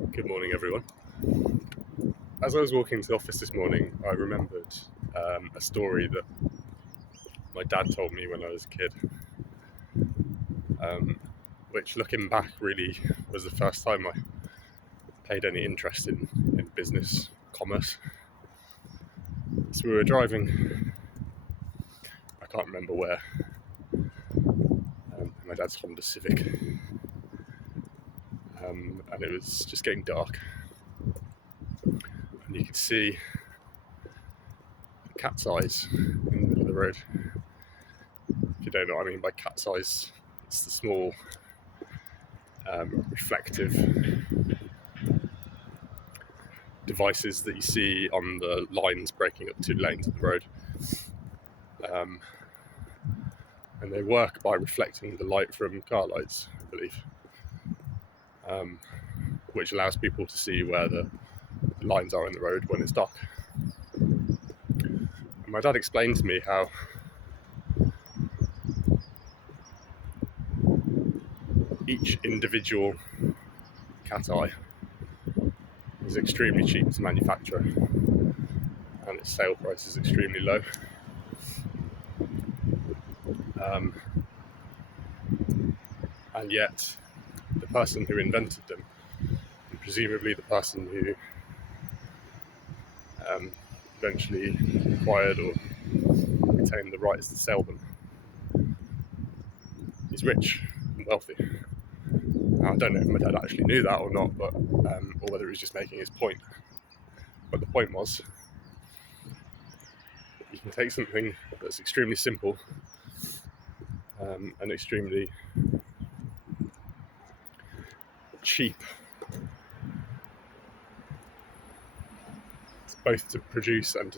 Good morning, everyone. As I was walking to the office this morning, I remembered a story that my dad told me when I was a kid, which, looking back, really was the first time I paid any interest in business, commerce. So we were driving, I can't remember where, my dad's Honda Civic, and it was just getting dark. And you could see cat's eyes in the middle of the road. If you don't know what I mean by cat's eyes, it's the small reflective devices that you see on the lines breaking up two lanes of the road. And they work by reflecting the light from car lights, I believe, which allows people to see where the lines are in the road when it's dark. And my dad explained to me how each individual cat eye is extremely cheap to manufacture, and its sale price is extremely low. And yet, the person who invented them, and presumably the person who eventually acquired or retained the rights to sell them, is rich and wealthy. Now, I don't know if my dad actually knew that or not, but or whether he was just making his point. But the point was, you can take something that's extremely simple and extremely cheap, both to produce and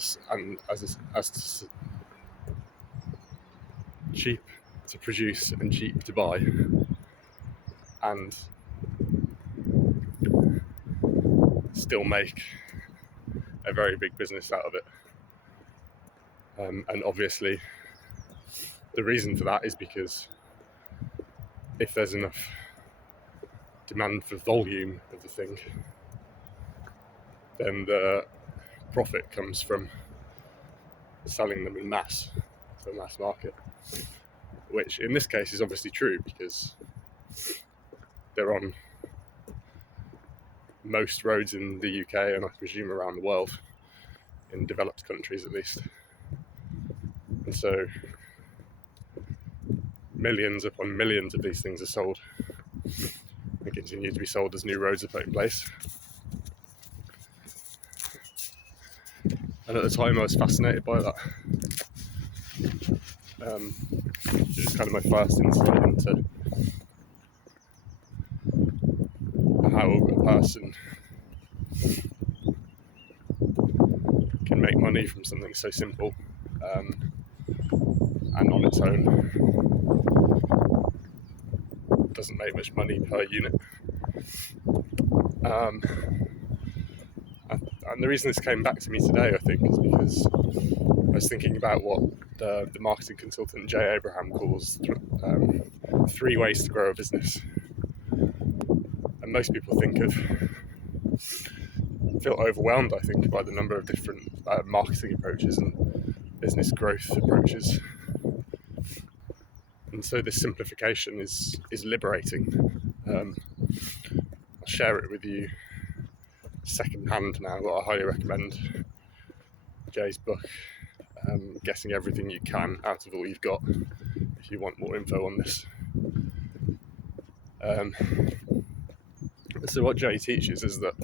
cheap to produce and cheap to buy, and still make a very big business out of it. And obviously, the reason for that is because if there's enough demand for volume of the thing, then the profit comes from selling them in mass to the mass market, which in this case is obviously true because they're on most roads in the UK and I presume around the world, in developed countries at least. And so millions upon millions of these things are sold and continue to be sold as new roads are put in place. And at the time I was fascinated by that. It was kind of my first insight into how a person can make money from something so simple and on its own doesn't make much money per unit. And the reason this came back to me today, I think, is because I was thinking about what the marketing consultant Jay Abraham calls 3 ways to grow a business. And most people feel overwhelmed, I think, by the number of different marketing approaches and business growth approaches. And so this simplification is liberating. I'll share it with you secondhand now, but I highly recommend Jay's book, Getting Everything You Can Out of All You've Got, if you want more info on this. So what Jay teaches is that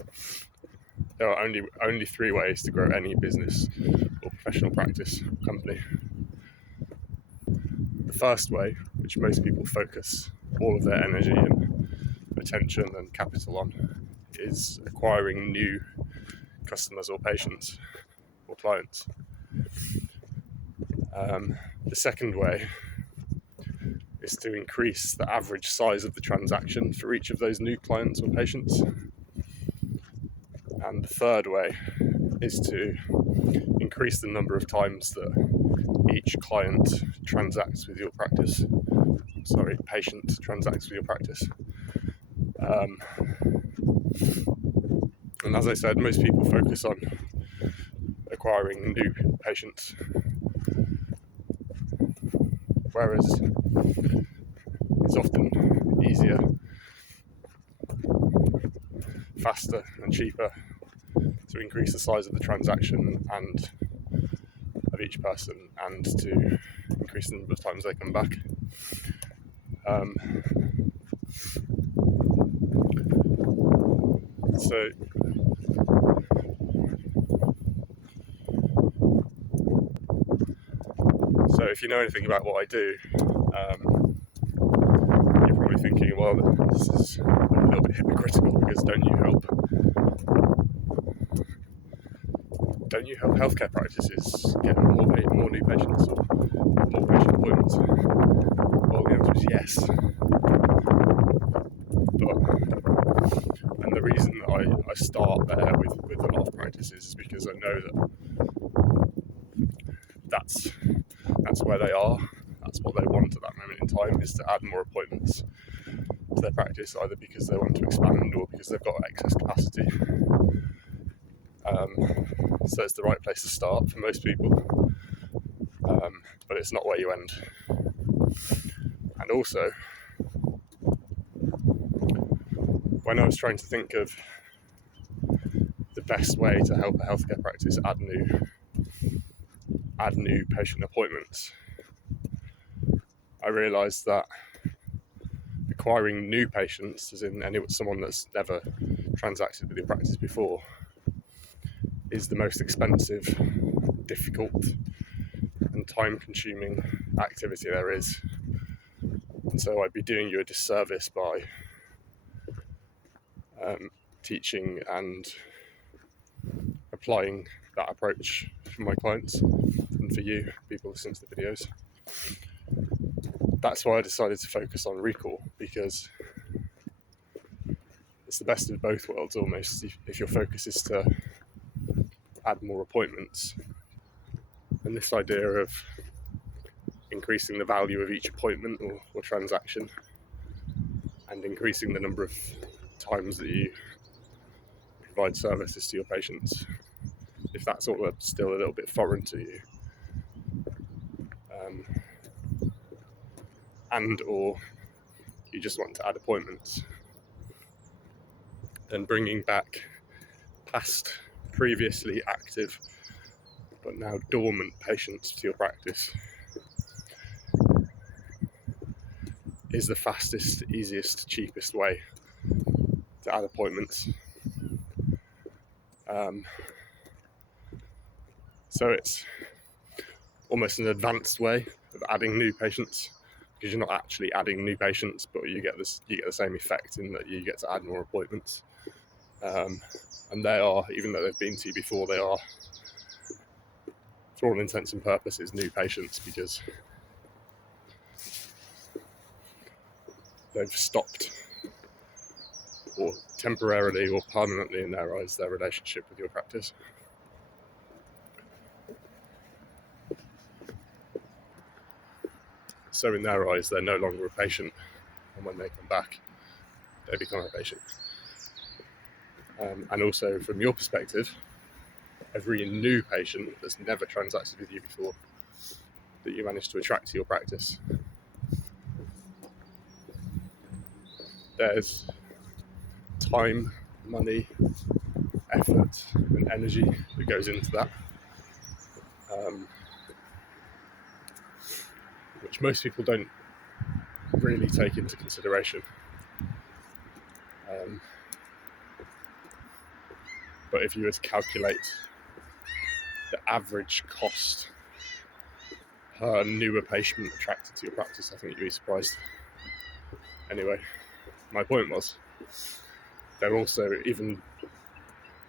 there are only 3 ways to grow any business or professional practice or company. The first way, which most people focus all of their energy and attention and capital on, is acquiring new customers or patients or clients. The second way is to increase the average size of the transaction for each of those new clients or patients. And the third way is to increase the number of times that each patient transacts with your practice. And as I said, most people focus on acquiring new patients, whereas it's often easier, faster and cheaper to increase the size of the transaction and of each person, and to increase the number of times they come back. So if you know anything about what I do, you're probably thinking, well, this is a little bit hypocritical, because don't you help healthcare practices get more new patients or more patient appointments? Well, the answer is yes. And the reason I start there with a lot of practices is because I know that that's where they are. That's what they want at that moment in time, is to add more appointments to their practice, either because they want to expand or because they've got excess capacity. So it's the right place to start for most people, but it's not where you end. And also, when I was trying to think of the best way to help a healthcare practice add new patient appointments, I realised that acquiring new patients, as in someone that's never transacted with your practice before, is the most expensive, difficult and time-consuming activity there is. And so I'd be doing you a disservice by teaching and applying that approach for my clients and for you, people listening to the videos. That's why I decided to focus on recall, because it's the best of both worlds almost. If your focus is to add more appointments, and this idea of increasing the value of each appointment or transaction, and increasing the number of times that you provide services to your patients, if that's all still a little bit foreign to you, and or you just want to add appointments, then bringing back past previously active but now dormant patients to your practice is the fastest, easiest, cheapest way to add appointments. So it's almost an advanced way of adding new patients, because you're not actually adding new patients, but you get the same effect in that you get to add more appointments. And they are, even though they've been to you before, they are, for all intents and purposes, new patients, because they've stopped, or temporarily or permanently in their eyes, their relationship with your practice. So in their eyes, they're no longer a patient, and when they come back, they become a patient. And also, from your perspective, every new patient that's never transacted with you before that you manage to attract to your practice, there's time, money, effort and energy that goes into that, which most people don't really take into consideration. But if you were to calculate the average cost per newer patient attracted to your practice, I think you'd be surprised. Anyway, my point was, they're also, even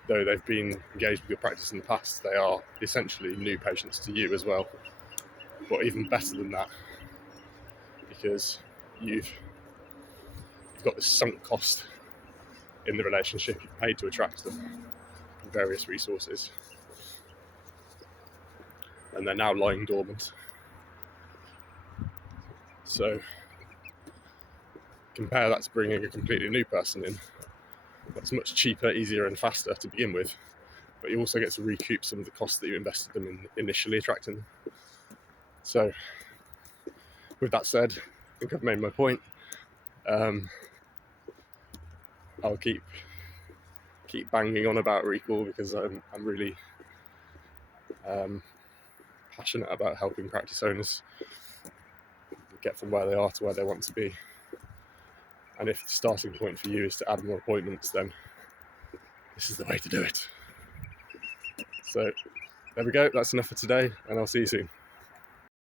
though they've been engaged with your practice in the past, they are essentially new patients to you as well. But even better than that, because you've got this sunk cost in the relationship. You've paid to attract them from various resources, and they're now lying dormant. So compare that to bringing a completely new person in. that's much cheaper, easier and faster to begin with, but you also get to recoup some of the costs that you invested them in initially attracting them. So with that said, I think I've made my point. I'll keep banging on about Recall because I'm really passionate about helping practice owners get from where they are to where they want to be. And if the starting point for you is to add more appointments, then this is the way to do it. So there we go, that's enough for today, and I'll see you soon.